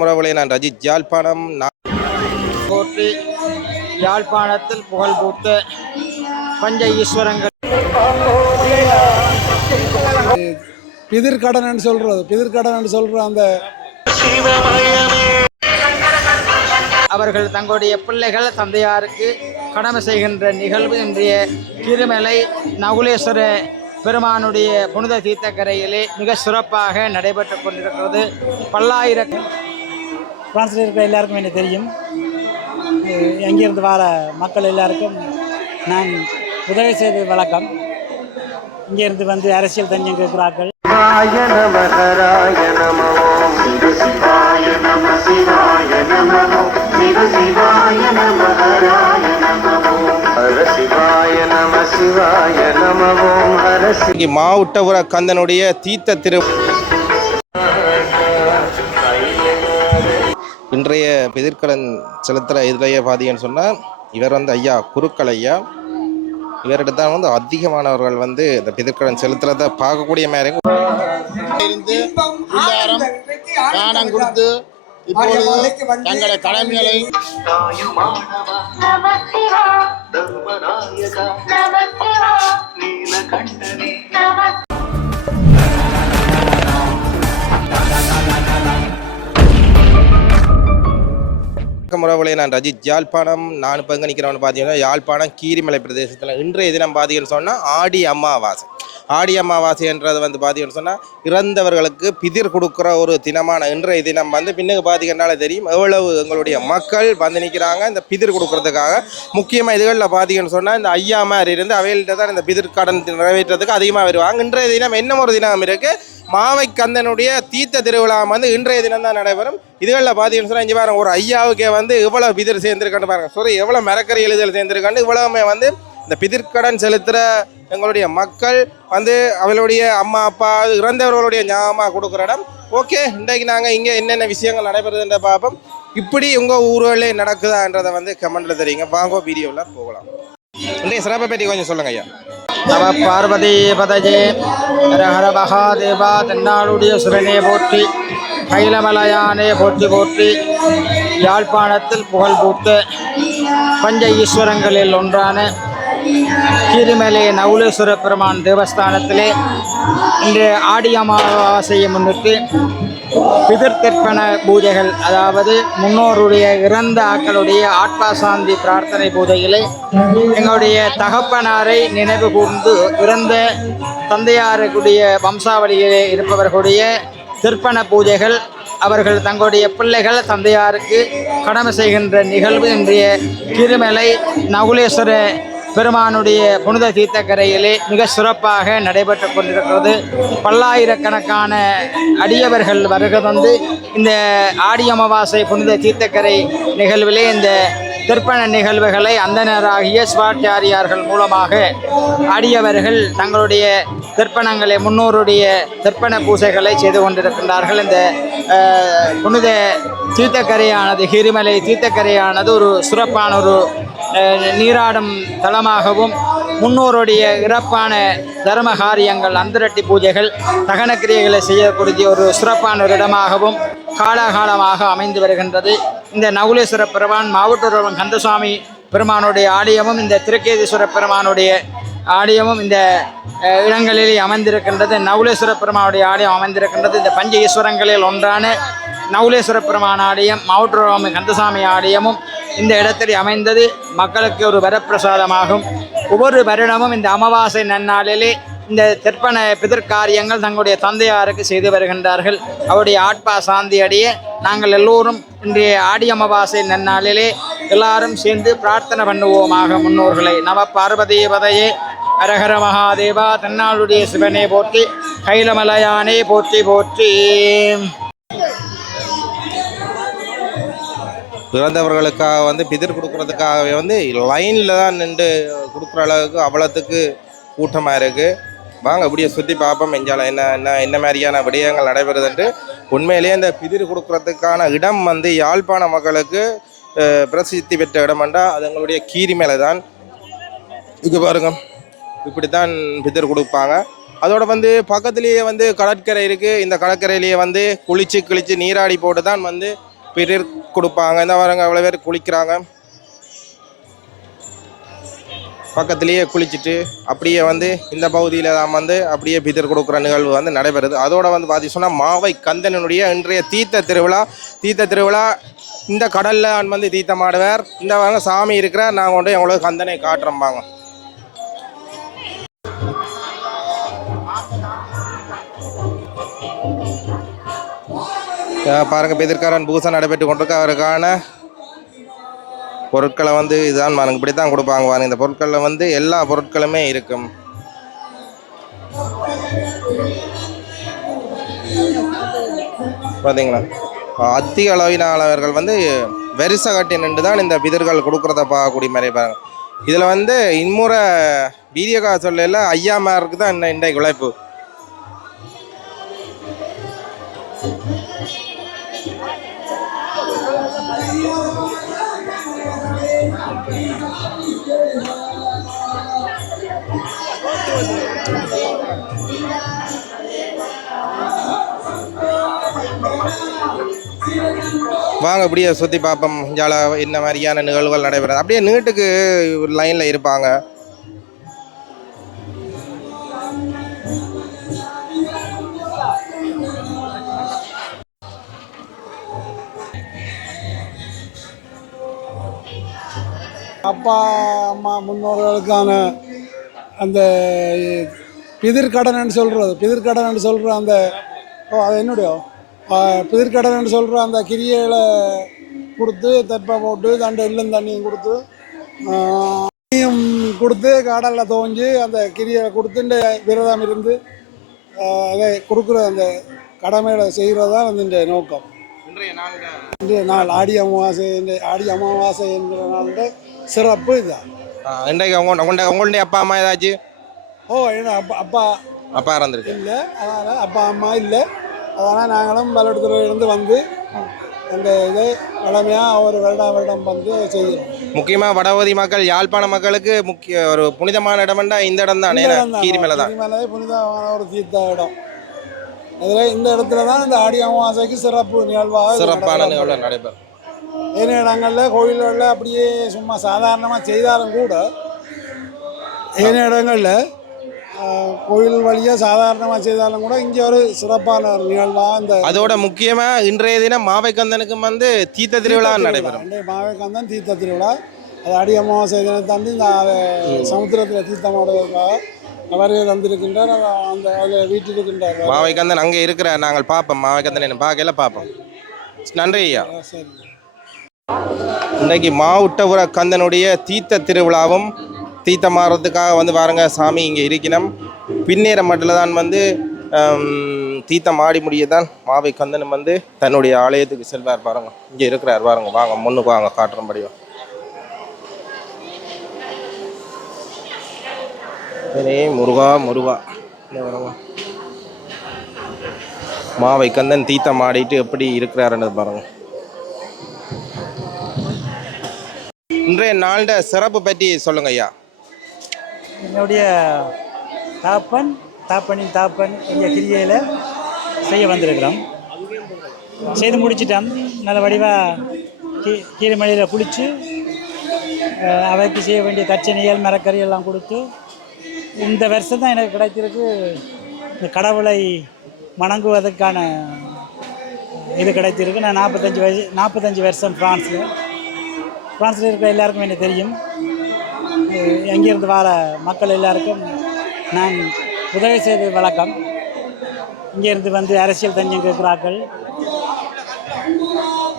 முறவுகளை நான் ரஜித். யாழ்ப்பாணம் போற்றி யாழ்ப்பாணத்தில் புகழ் பூத்த பஞ்ச ஈஸ்வரங்கள். பிதிர்கடன்னு சொல்றது பிதிர்கடன்னு சொல்ற அந்த அவர்கள் தங்களுடைய பிள்ளைகள் தந்தையாருக்கு கடமை செய்கின்ற நிகழ்வு இன்றைய திருமலை நகுலேஸ்வர பெருமானுடைய புனித தீர்த்தக்கரையிலே மிக சிறப்பாக நடைபெற்று கொண்டிருக்கிறது. பல்லாயிரம் பிரான்ஸில் இருக்கிற எல்லாருக்கும் எனக்கு தெரியும். எங்கேருந்து வர மக்கள் எல்லாருக்கும் நான் உதவி செய்தது வழக்கம். இங்கேருந்து வந்து அரசியல் தஞ்சம் கேட்கிறார்கள். சிவாய கந்தனுடைய தீர்த்த திரு இன்றைய பிதிர்கடன் செலுத்துகிற இதுலையே பார்த்தீங்கன்னு சொன்னால் இவர் வந்து ஐயா குருக்கள் ஐயா. இவர்கிட்ட தான் வந்து அதிகமானவர்கள் வந்து இந்த பிதிர்கடன் செலுத்துறத பார்க்கக்கூடிய மாதிரி. இருந்து எல்லாரும் தானம் கொடுத்து இப்பொழுது தங்களுடைய கடமைகளை உறவுகளே நான் ரஜித். யாழ்ப்பாணம் நான் இப்போ எங்கே பார்த்தீங்கன்னா யாழ்ப்பாணம் கீரிமலை பிரதேசத்தில் இன்றைய தினம் பார்த்தீங்கன்னு சொன்னால் ஆடி அமாவாசை. ஆடி அமாவாசைன்றது வந்து பார்த்தீங்கன்னு சொன்னால் இறந்தவர்களுக்கு பிதிர் கொடுக்குற ஒரு தினமான இன்றைய தினம் வந்து பின்னுக்கு பார்த்தீங்கன்னாலே தெரியும். எவ்வளவு எங்களுடைய மக்கள் வந்து நிற்கிறாங்க இந்த பிதிர் கொடுக்கறதுக்காக. முக்கியமாக இதுகளில் பார்த்தீங்கன்னு சொன்னால் இந்த ஐயா மாதிரி இருந்து அவைகள்கிட்ட தான் இந்த பிதிர் கடன் நிறைவேற்றதுக்கு அதிகமாக வருவாங்க. இன்றைய தினம் என்ன ஒரு தினம் இருக்குது மாவை கந்தனுடைய தீர்த்த திருவிழா வந்து இன்றைய தினம் தான் நடைபெறும். இதுகளில் பார்த்தீங்கன்னு சொன்னால் இங்கே பாருங்க ஒரு ஐயாவுக்கே வந்து இவ்வளோ பிதிர் சேர்ந்துருக்கான்னு பாருங்க. சாரி எவ்வளோ மரக்கறி எழுதல் சேர்ந்துருக்கான்னு இவ்வளவுமே வந்து இந்த பிதிர்க்கடன் செலுத்துகிற எங்களுடைய மக்கள் வந்து அவளுடைய அம்மா அப்பா இறந்தவர்களுடைய ஞாபகமாக கொடுக்குற இடம். ஓகே இன்றைக்கு நாங்கள் இங்கே என்னென்ன விஷயங்கள் நடைபெறுதுன்ற பார்ப்போம். இப்படி உங்கள் ஊர்களே நடக்குதான்றதை வந்து கமெண்ட்டில் தெரியுங்க. வாங்க வீடியோவில் போகலாம். இன்றைய சிறப்பை பற்றி கொஞ்சம் சொல்லுங்க ஐயா. நம பார்வதி பதஜே ஹரஹர மகாதேவா தென்னாளுடைய சிவனே போற்றி கைலமலையானே போற்றி போற்றி யாழ்ப்பாணத்தில் புகழ் பூத்த பஞ்ச ஈஸ்வரங்களில் ஒன்றான கீரிமலை நவுலேஸ்வர பெருமான் தேவஸ்தானத்திலே இன்று ஆடி அமாவாசையை முன்னிட்டு பிதிர்த்தர்ப்பண பூஜைகள் அதாவது முன்னோருடைய இறந்த ஆக்களுடைய ஆத்மாசாந்தி பிரார்த்தனை பூஜைகளை எங்களுடைய தகப்பனாரை நினைவு கூர்ந்து இறந்த தந்தையாருக்குடைய வம்சாவளியிலே இருப்பவர்களுடைய திருப்பண பூஜைகள் அவர்கள் தங்களுடைய பிள்ளைகள் தந்தையாருக்கு கடமை செய்கின்ற நிகழ்வு இன்றைய திருமலை நகுலேஸ்வர பெருமானுடைய புனித தீர்த்தக்கரையிலே மிக சிறப்பாக நடைபெற்று கொண்டிருக்கிறது. பல்லாயிரக்கணக்கான அடியவர்கள் வருகை வந்து இந்த ஆடி அமாவாசை புனித தீர்த்தக்கரை நிகழ்விலே இந்த திருப்பண நிகழ்வுகளை அந்தனராகிய சிவாச்சாரியார்கள் மூலமாக அடியவர்கள் தங்களுடைய திருப்பணங்களை முன்னோருடைய திருப்பண பூசைகளை செய்து கொண்டிருக்கின்றார்கள். இந்த புனித தீர்த்தக்கரையானது ஹிரிமலை தீர்த்தக்கரையானது ஒரு சிறப்பான ஒரு நீராடும் தலமாகவும் முன்னோருடைய இறப்பான தர்ம காரியங்கள் அந்தரட்டி பூஜைகள் தகன கிரியைகளை செய்யக்கூடிய ஒரு சிறப்பான ஒரு இடமாகவும் காலாகாலமாக அமைந்து வருகின்றது. இந்த நகுலேஸ்வர பெருமான் மாவட்டூர் கந்தசுவாமி பெருமானுடைய ஆலயமும் இந்த திருக்கேதீஸ்வர பெருமானுடைய ஆலயமும் இந்த இடங்களில் இடங்களிலே அமைந்திருக்கின்றது. நவுலேஸ்வர பெருமானுடைய ஆலயம் அமைந்திருக்கின்றது. இந்த பஞ்ச ஈஸ்வரங்களில் ஒன்றான நவுலேஸ்வர பெருமான் ஆலயம் மாவட்ட கந்தசாமி ஆலயமும் இந்த இடத்தில் அமைந்தது மக்களுக்கு ஒரு வரப்பிரசாதமாகும். ஒவ்வொரு வருடமும் இந்த அமாவாசை நன்னாளிலே இந்த திற்பன பிதற்காரியங்கள் தங்களுடைய தந்தையாருக்கு செய்து வருகின்றார்கள். அவருடைய ஆட்பா சாந்தி அடைய நாங்கள் எல்லோரும் இன்றைய ஆடி அமாவாசை நன்னாளிலே எல்லாரும் சேர்ந்து பிரார்த்தனை பண்ணுவோமாக முன்னோர்களை. நவ பார்வதேவதையே அரகர அரஹர மகாதேவா தென்னாளுடைய சிவனே போற்றி கைலமலையானே போற்றி போற்றி. பிறந்தவர்களுக்காக வந்து பிதிர் கொடுக்கறதுக்காகவே வந்து லைனில் தான் நின்று கொடுக்குற அளவுக்கு அவ்வளோத்துக்கு கூட்டமாக இருக்குது வாங்க அப்படியே சுற்றி பார்ப்போம் எஞ்சால என்ன என்ன என்ன மாதிரியான விடயங்கள் நடைபெறுதுன்ட்டு. உண்மையிலேயே இந்த பிதிர் கொடுக்குறதுக்கான இடம் வந்து யாழ்ப்பாண மக்களுக்கு பிரசித்தி பெற்ற இடம்ண்டா அது எங்களுடைய கீரி மேலே தான் இங்கே பாருங்க இப்படி தான் பிதிர் கொடுப்பாங்க. அதோட வந்து பக்கத்துலேயே வந்து கடற்கரை இருக்குது இந்த கடற்கரையிலேயே வந்து குளிச்சு கிழிச்சு நீராடி போட்டு தான் வந்து பிறர் கொடுப்பாங்க. இந்த வரங்க அவ்வளோ பேர் குளிக்கிறாங்க. பக்கத்துலேயே குளிச்சுட்டு அப்படியே வந்து இந்த பகுதியில் தான் வந்து அப்படியே பிதர் கொடுக்குற நிகழ்வு வந்து நடைபெறுது. அதோட வந்து பார்த்தி சொன்னால் மாவை கந்தனனுடைய இன்றைய தீர்த்த திருவிழா. தீர்த்த திருவிழா இந்த கடலில் வந்து தீர்த்தமாடுவார். இந்த வாங்க சாமி இருக்கிற நாங்கள் கொண்டு எங்களுக்கு கந்தனை காட்டுறோம்பாங்க பாருங்கள் பாருங்க பெதிர்காரன் பூசா நடைபெற்று கொண்டிருக்க அவருக்கான பொருட்களை வந்து இதுதான் பாருங்க இப்படி தான் கொடுப்பாங்க பாருங்க. இந்த பொருட்களில் வந்து எல்லா பொருட்களுமே இருக்கும். பார்த்தீங்களா அதிக அளவினாளவர்கள் வந்து வரிசை கட்டி நின்று தான் இந்த பிதர்கள் கொடுக்குறத பார்க்கக்கூடிய மாதிரி பாருங்க. இதில் வந்து இன்முறை வீடியோக்கா சொல்லல ஐயாமாருக்கு தான் இன்ன இன்றைக்கு உழைப்பு. வாங்க அப்படியே சுற்றி பார்ப்போம். ஜால என்ன மாதிரியான நிகழ்வுகள் நடைபெறுது? அப்படியே நீட்டுக்கு லைனில் இருப்பாங்க. அப்பா அம்மா முன்னோர்களுக்கான அந்த பிதிர்கடன்னு சொல்கிறது பிதிர்கடன்னு சொல்கிற அந்த ஓ அது என்னுடைய? பிதிர்கடன்னு சொல்கிற அந்த கிரியைகளை கொடுத்து தெப்பை போட்டு தண்டை எள்ளும் தண்ணியும் கொடுத்து தண்ணியும் கொடுத்து கடலில் துவஞ்சி அந்த கிரியை கொடுத்து இந்த விரதம் இருந்து அதை கொடுக்குற அந்த கடமைகளை செய்கிறது தான் வந்து இந்த நோக்கம். இன்றைய நாள் ஆடி அமாவாசை ஆடி அமாவாசை என்கிற நாளுடைய சிறப்பு இதுதான் இன்றைக்கு உங்க உங்க உங்களுடைய அப்பா அம்மா ஏதாச்சும் ஓ என்ன அப்பா அப்பா அப்பா இறந்துருக்கு இல்லை அதனால் அப்பா அம்மா இல்லை. அதனால் நாங்களும் பல்லடத்துல இருந்து வந்து அந்த இதை வளமையாக ஒரு வருடம் வருடம் வந்து செய்கிறோம். முக்கியமாக வடபகுதி மக்கள் யாழ்ப்பாண மக்களுக்கு முக்கிய ஒரு புனிதமான இடம்டா இந்த இடம் தான் இடம் தான். கீரிமலை புனிதமான ஒரு தீர்த்த இடம். அதில் இந்த இடத்துல தான் இந்த ஆடி அமாவாசைக்கு சிறப்பு நிகழ்வாக சிறப்பான. நிகழ்வு நடைபெறும். ஏனைய இடங்களில் கோயில்களில் அப்படியே சும்மா சாதாரணமாக செய்தாலும் கூட ஏனைய இடங்களில் கோயில் வழியாக சாதாரணமாக செய்தாலும் கூட இங்கே ஒரு சிறப்பான ஒரு நிகழ்வாக இந்த அதோட முக்கியமா இன்றைய தினம் மாவைக்கந்தனுக்கு வந்து தீர்த்த திருவிழா நடைபெறும். மாவேக்காந்தான் தீர்த்த திருவிழா. அது அடி அமாவாசை தினத்தாண்டி இந்த சமுத்திரத்தில் தீர்த்தமாடுவதற்காக அவரே தந்திருக்கின்றார். அந்த அதில் வீட்டில் இருக்கின்றார் மாவைக்கந்தன் அங்கே இருக்கிற நாங்கள் பார்ப்போம். மாவைக்கந்தன் என்ன பார்க்கல பார்ப்போம். நன்றி ஐயா. சரி. இன்றைக்கு மாவுட்டபுர கந்தனுடைய தீர்த்த திருவிழாவும் தீர்த்தம் மாறுறதுக்காக வந்து பாருங்க சாமி இங்கே இருக்கணும் பின்னேற மட்டில் தான் வந்து தீர்த்தம் ஆடி முடியதான் மாவை கந்தன் வந்து தன்னுடைய ஆலயத்துக்கு செல்வார் பாருங்க. இங்கே இருக்கிறார் பாருங்க வாங்க முன்னுக்கு வாங்க காட்டுறபடியும் சரி முருகா முருகா. என்ன மாவை கந்தன் தீர்த்தம் ஆடிட்டு எப்படி இருக்கிறாருன்னு பாருங்க. இன்றைய நாளிட சிறப்பு பற்றி சொல்லுங்க ஐயா என்னுடைய தாப்பன் தாப்பனின் தாப்பன் எங்கள் கிரியையில் செய்ய வந்திருக்கிறோம். செய்து முடிச்சிட்டோம். நல்ல வடிவாக கீ கீரைமலையில் குளித்து அவைக்கு செய்ய வேண்டிய கச்சனிகள் மரக்கறி எல்லாம் கொடுத்து இந்த வருஷம் தான் எனக்கு கிடைத்திருக்கு இந்த கடவுளை வணங்குவதற்கான இது கிடைத்திருக்கு. நான் நாற்பத்தஞ்சு வயசு நாற்பத்தஞ்சு வருஷம் ஃப்ரான்ஸில் ஃப்ரான்ஸில் இருக்கிற எல்லாருக்கும் எனக்கு தெரியும். எங்கிருந்து வர மக்கள் எல்லாருக்கும் நான் உதவி செய்தது வழக்கம். இங்கேருந்து வந்து அரசியல் தஞ்சம் கேட்குறாக்கள்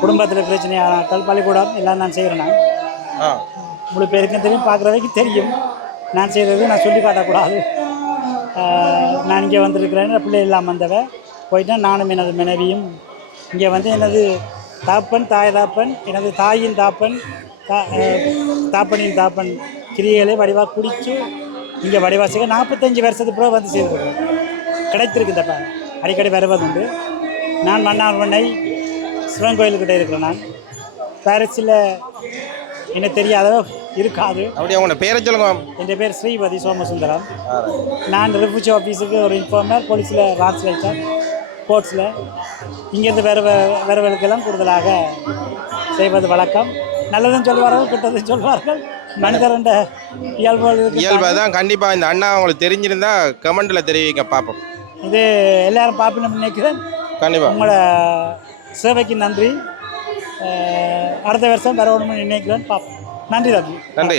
குடும்பத்தில் பிரச்சனையானாக்கள் பள்ளிக்கூடம் எல்லாம் நான் செய்கிறேன் நான். முழு பேருக்கும் தெரியும் பார்க்குறவைக்கு தெரியும். நான் செய்கிறது நான் சொல்லி காட்டக்கூடாது. நான் இங்கே வந்திருக்கிறேன் பிள்ளை இல்லாமல் வந்தவ. போயிட்டேன் நானும் எனது மனைவியும். இங்கே வந்து எனது தாப்பன் தாய் தாப்பன் எனது தாயின் தாப்பன் தாப்பனின் தாப்பன். கிரியைகளை வடிவாக குடித்து இங்கே வடிவாசிக்க நாற்பத்தஞ்சு வருஷத்துக்கு பிறகு வந்து செய்திருக்கேன் கிடைத்திருக்கு இந்த அடிக்கடி வருவதுண்டு. நான் மன்னார் பண்ணை சிவன் கோயிலுக்கிட்ட இருக்கிறேன் நான். பாரிஸில் எனக்கு தெரியாதவ இருக்காது. அப்படியே உங்களோட பேரை சொல்லுங்க என் பேர் ஸ்ரீபதி சோமசுந்தரம். நான் ரெஃப்யூஜி ஆஃபீஸுக்கு ஒரு இன்ஃபார்மர் போலீஸில் டிரான்ஸ்லேட்டர் கோர்ட்ஸில் இங்கேருந்து வேறு வேறுகளுக்கெல்லாம் கூடுதலாக செய்வது வழக்கம். நல்லதும் சொல்வார்கள் கெட்டதும் சொல்வார்கள். மனிதர் என்ற இயல்புகள் இருக்கு. இயல்பு தான் கண்டிப்பாக இந்த அண்ணா உங்களுக்கு தெரிஞ்சிருந்தா கமெண்ட்டில் தெரிவிங்க பார்ப்போம் இது எல்லாரும் பார்ப்பணும்னு நினைக்கிறேன் கண்டிப்பாக உங்களோட சேவைக்கு நன்றி. அடுத்த வருஷம் வரணும்னு நினைக்கிறேன் பார்ப்போம் நன்றி தம்பி நன்றி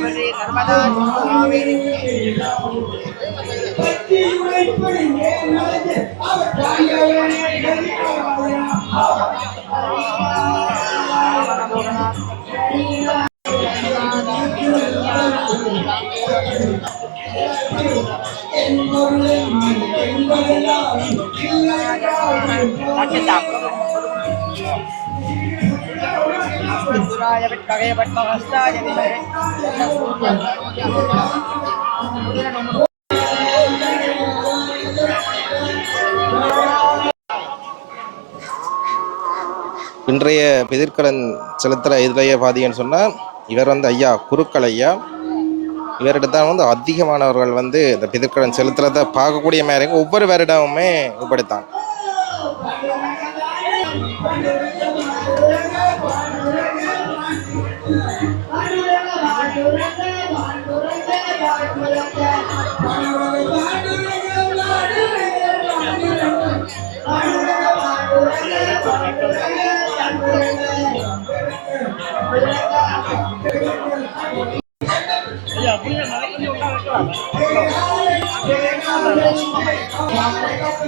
காவிரி நர்மதா காவிரி அவர் இன்றைய பிதிர்கடன் செலுத்துகிற இதுலையே பாதின்னு சொன்னால் இவர் வந்து ஐயா குருக்கள் ஐயா. இவர்கிட்ட தான் வந்து அதிகமானவர்கள் வந்து இந்த பிதிர்கடன் செலுத்துறத பார்க்கக்கூடிய மாதிரி ஒவ்வொரு வருடமுமே இப்படித்தான்.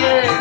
Yeah.